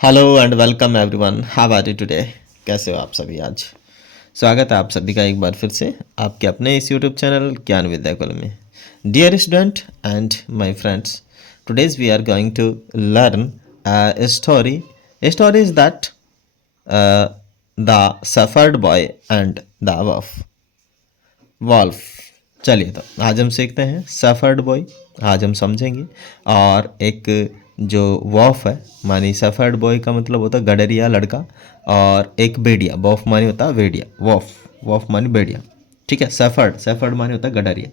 Hello and welcome everyone, how are you today. कैसे हो आप सभी। आज स्वागत है आप सभी का एक बार फिर से आपके अपने इस यूट्यूब चैनल ज्ञान विद्या कुल में। Dear student and my friends, today's we are going to learn a story. A story is that the suffered boy and the wolf. चलिए तो आज हम सीखते हैं सफर्ड बॉय, आज हम समझेंगे। और एक जो वॉफ है मानी सफर्ड बॉय का मतलब होता है गडरिया लड़का, और एक बेडिया, वॉफ मानी होता है भेड़िया, वॉफ वॉफ मानी बेडिया। ठीक है। सफर्ड सफर्ड मानी होता है गडरिया,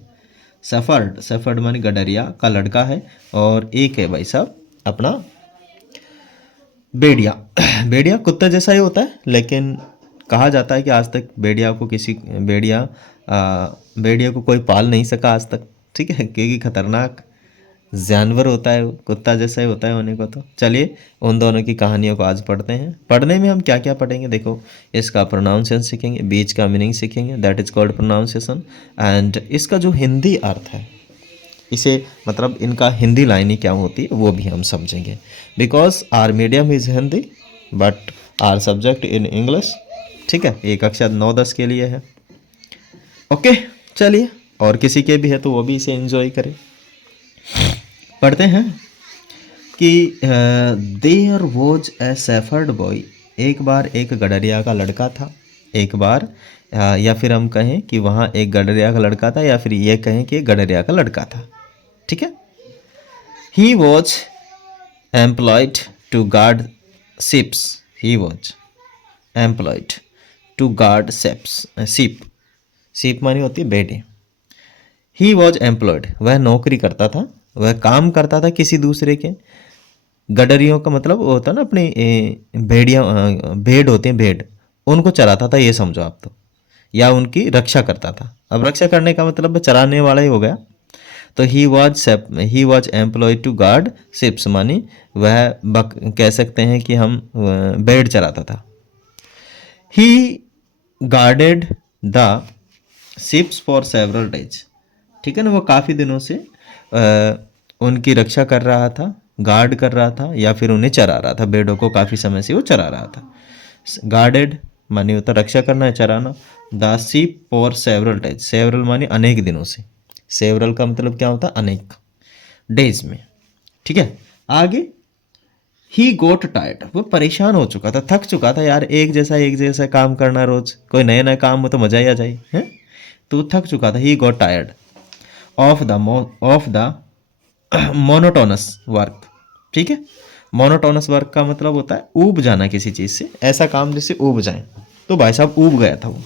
सफर्ड सफर्ड मानी गडरिया का लड़का है, और एक है भाई साहब अपना भेड़िया। भेड़िया कुत्ते जैसा ही होता है, लेकिन कहा जाता है कि आज तक भेड़िया को कोई पाल नहीं सका आज तक। ठीक है, क्योंकि खतरनाक जानवर होता है वो, कुत्ता जैसा ही होता है होने को। तो चलिए उन दोनों की कहानियों को आज पढ़ते हैं। पढ़ने में हम क्या क्या पढ़ेंगे, देखो इसका प्रोनाउंसिएशन सीखेंगे, बीच का मीनिंग सीखेंगे, that is called pronunciation. And इसका जो हिंदी अर्थ है, इसे मतलब इनका हिंदी लाइनें क्या होती है वो भी हम समझेंगे। Because our medium is Hindi but our subject in English. ठीक है, ये कक्षा 9-10 के लिए है। ओके चलिए, और किसी के भी है तो वो भी इसे एंजॉय करे। पढ़ते हैं कि there was a shepherd boy. एक बार एक गडरिया का लड़का था। एक बार या फिर हम कहें कि वहाँ एक गडरिया का लड़का था, या फिर ये कहें कि गडरिया का लड़का था। ठीक है। He was employed to guard ships. He was employed to guard ship. Ship मानी होती है भेड़े। ही वॉज एम्प्लॉयड, वह नौकरी करता था, वह काम करता था किसी दूसरे के। गडरियों का मतलब वो होता है ना अपनी भेड़िया, भेड़ होते हैं, भेड़ उनको चराता था, ये समझो आप तो, या उनकी रक्षा करता था। अब रक्षा करने का मतलब चराने वाला ही हो गया। तो he was employed to guard ships, मानी वह कह सकते हैं कि हम भेड़ चराता था। He guarded the sheeps for several days. ठीक है ना, वो काफ़ी दिनों से उनकी रक्षा कर रहा था, गार्ड कर रहा था, या फिर उन्हें चरा रहा था। भेड़ों को काफ़ी समय से वो चरा रहा था। गार्डेड मानी होता रक्षा करना है, चराना। The ship for several days, several मानी अनेक दिनों से। सेवरल का मतलब क्या होता है, अनेक डेज में। ठीक है, आगे ही गोट टायर्ड, वो परेशान हो चुका था, थक चुका था यार, एक जैसा काम करना रोज, कोई नया नया काम हो तो मजा ही आ जाए हैं। तो वो थक चुका था। He got tired of the monotonous work. ठीक है, मोनोटोनस वर्क का मतलब होता है ऊब जाना किसी चीज़ से, ऐसा काम जिससे ऊब जाए। तो भाई साहब ऊब गया था, वो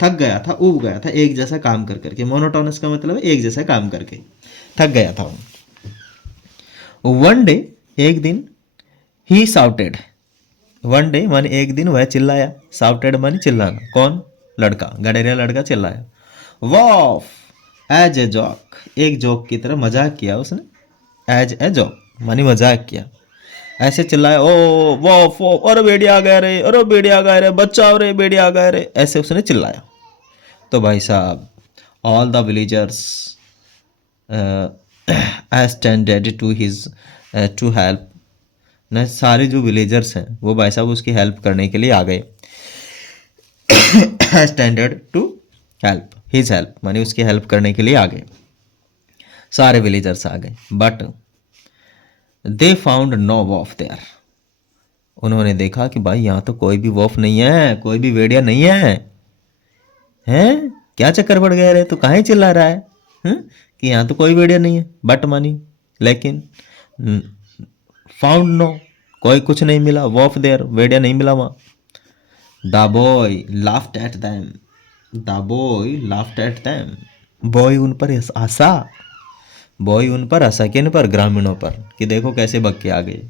थक गया था, ऊब गया था, एक जैसा काम कर करके। मोनोटोनस का मतलब है एक जैसा काम करके थक गया था वो। वन डे, एक दिन, ही साउटेड। वन डे माने एक दिन वह चिल्लाया, साउटेड माने चिल्लाना। कौन? लड़का, गडरिया लड़का चिल्लाया। वॉफ एज ए जॉक, एक जोक की तरह मजाक किया उसने। एज ए जॉक मानी मजाक किया, ऐसे चिल्लाया, ओ वॉफ वॉफ, अरे भेड़िया आ गया रे, अरे भेड़िया आ गया रे, बचाओ रे, भेड़िया आ गया रे, ऐसे उसने चिल्लाया। तो भाई साहब all the villagers attended to his to help. न सारे जो विलेजर्स हैं वो भाई साहब उसकी हेल्प करने के लिए आ गए। Standard to help, his help मानी उसकी हेल्प करने के लिए आ गए, सारे विलेजर्स आ गए। But they found no wolf there. उन्होंने देखा कि भाई यहाँ तो कोई भी वॉफ नहीं है, कोई भी भेड़िया नहीं है। हैं, क्या चक्कर पड़ गया रे, तू काहे चिल्ला रहा है कि यहाँ तो कोई भेड़िया नहीं है। बट मानी लेकिन फाउंड नो, कोई कुछ नहीं मिला, वॉफ देयर, भेड़िया नहीं मिला वहाँ। The boy laughed at them, the boy laughed at them, boy उन पर हंसा, बॉय उन पर हंसा, किन पर? ग्रामीणों पर, कि देखो कैसे भग के आ गए।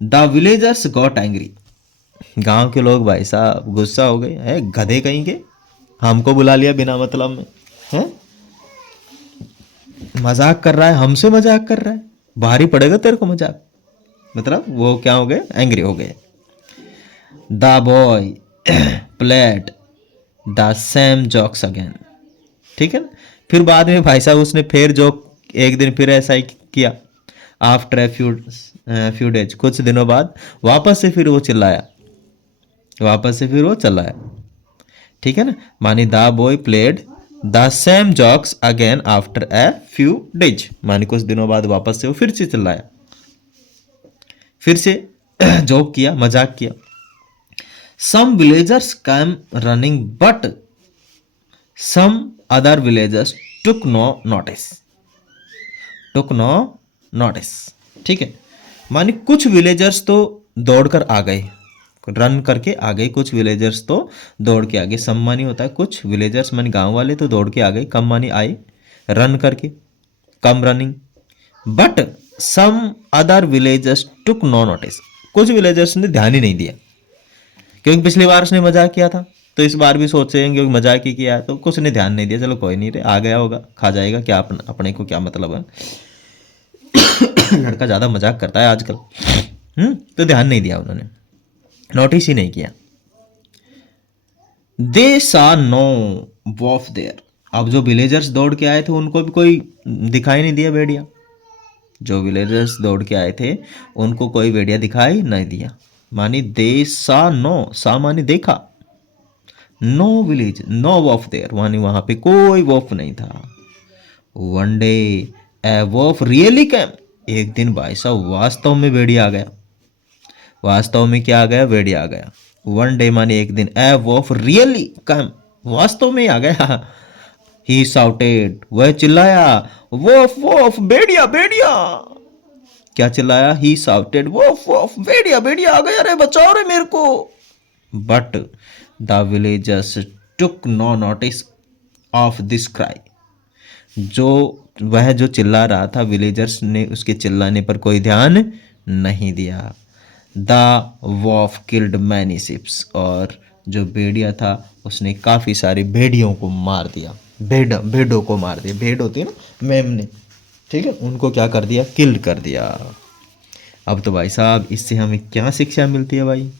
द विलेजर्स गॉट एंग्री, गांव के लोग भाई साहब गुस्सा हो गए। है गधे कहीं के, हमको बुला लिया बिना मतलब में, है मजाक कर रहा है, हमसे मजाक कर रहा है, भारी पड़ेगा तेरे को मजाक। मतलब वो क्या हो गए, एंग्री हो गए। The boy played the same jokes again. ठीक है ना, फिर बाद में भाई साहब उसने फिर जोक, एक दिन फिर ऐसा ही किया। After a few few days, कुछ दिनों बाद वापस से फिर वो चिल्लाया, वापस से फिर वो चिल्लाया। ठीक है ना, मानी the boy played the same jokes again after a few days, मानी कुछ दिनों बाद वापस से वो फिर से चिल्लाया, फिर से जोक किया, मजाक किया। Some villagers came running but some other villagers took no notice, took no notice. ठीक है, मानी कुछ विलेजर्स तो दौड़कर आ गए, रन करके आ गए, कुछ विलेजर्स तो दौड़ के आ गए। सम मानी होता है कुछ, विलेजर्स मानी गांव वाले तो दौड़ के आ गए, कम मानी आए रन करके, come running. But some other villagers took no notice, कुछ विलेजर्स ने ध्यान ही नहीं दिया, क्योंकि पिछली बार उसने मजाक किया था तो इस बार भी सोचेंगे क्योंकि मजाक ही किया है, तो कुछ ने ध्यान नहीं दिया, चलो कोई नहीं रे, आ गया होगा, खा जाएगा क्या, अपने को क्या मतलब है। लड़का ज़्यादा मजाक करता है आजकल। तो ध्यान नहीं दिया उन्होंने, नोटिस ही नहीं किया। दे सा नो वॉफ देयर, अब जो विलेजर्स दौड़ के आए थे उनको भी कोई दिखाई नहीं दिया भेड़िया, जो विलेजर्स दौड़ के आए थे उनको कोई भेड़िया दिखाई नहीं दिया। मानी दे सा नो, सा मानी देखा, no village, no wolf there, मानी वहां पे कोई वॉफ नहीं था। वन डे ए वॉफ रियली कैम, एक दिन भाई साहब वास्तव में भेड़िया आ गया, वास्तव में क्या आ गया, भेड़िया आ गया। वन डे माने एक दिन, ए वॉफ रियली कैम, वास्तव में आ गया। ही साउटेड, वह चिल्लाया, वॉफ वॉफ भेड़िया भेड़िया, क्या चिल्लाया, ही साउटेड वॉफ वॉफ भेड़िया भेड़िया आ गया रे, बचाओ रे मेरे को। But the villagers took no notice of this cry, जो वह जो चिल्ला रहा था विलेजर्स ने उसके चिल्लाने पर कोई ध्यान नहीं दिया। द वॉफ किल्ड मैनी शिप्स, और जो भेड़िया था उसने काफ़ी सारी भेड़ियों को मार दिया, भेड़ों को मार दिया, भेड़ होती है ना मेमने, ठीक है, उनको क्या कर दिया, किल्ड कर दिया। अब तो भाई साहब इससे हमें क्या शिक्षा मिलती है भाई,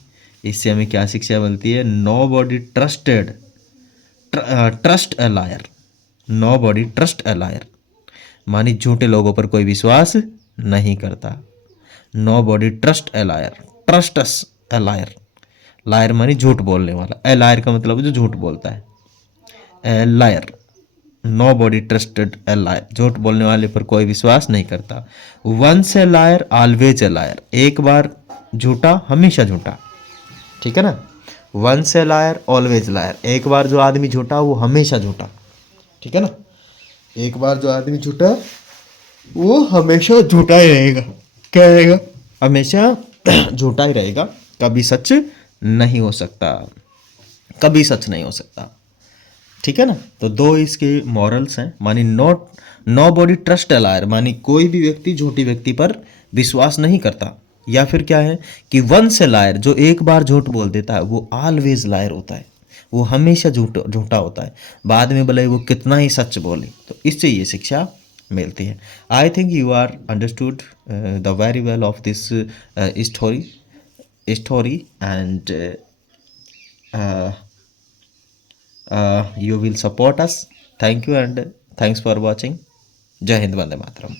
इससे हमें क्या शिक्षा मिलती है, nobody trusted, trust a liar, nobody trust a liar, मानी झूठे लोगों पर कोई विश्वास नहीं करता। Nobody trust a liar, trust us a liar, liar मानी झूठ बोलने वाला, ए लायर का मतलब है जो झूठ बोलता है, a liar, nobody trusted a liar, झूठ बोलने वाले पर कोई विश्वास नहीं करता। Once a liar always a liar, एक बार झूठा हमेशा झूठा, ठीक है ना, once a liar always liar, एक बार जो आदमी झूठा वो हमेशा झूठा, ठीक है ना, एक बार जो आदमी झूठा वो हमेशा झूठा ही रहेगा, क्या रहेगा, हमेशा झूठा ही रहेगा, कभी सच नहीं हो सकता, कभी सच नहीं हो सकता, ठीक है ना। तो दो इसके मॉरल्स हैं, मानी not, nobody trust a liar, मानी कोई भी व्यक्ति झूठी व्यक्ति पर विश्वास नहीं करता, या फिर क्या है कि वंस ए लायर, जो एक बार झूठ बोल देता है वो ऑलवेज लायर होता है, वो हमेशा झूठा होता है, बाद में भले वो कितना ही सच बोले। तो इससे ये शिक्षा मिलती है। I think you are understood the very well of this story and you will support us. Thank you and thanks for watching. Jai Hind, Vande Mataram.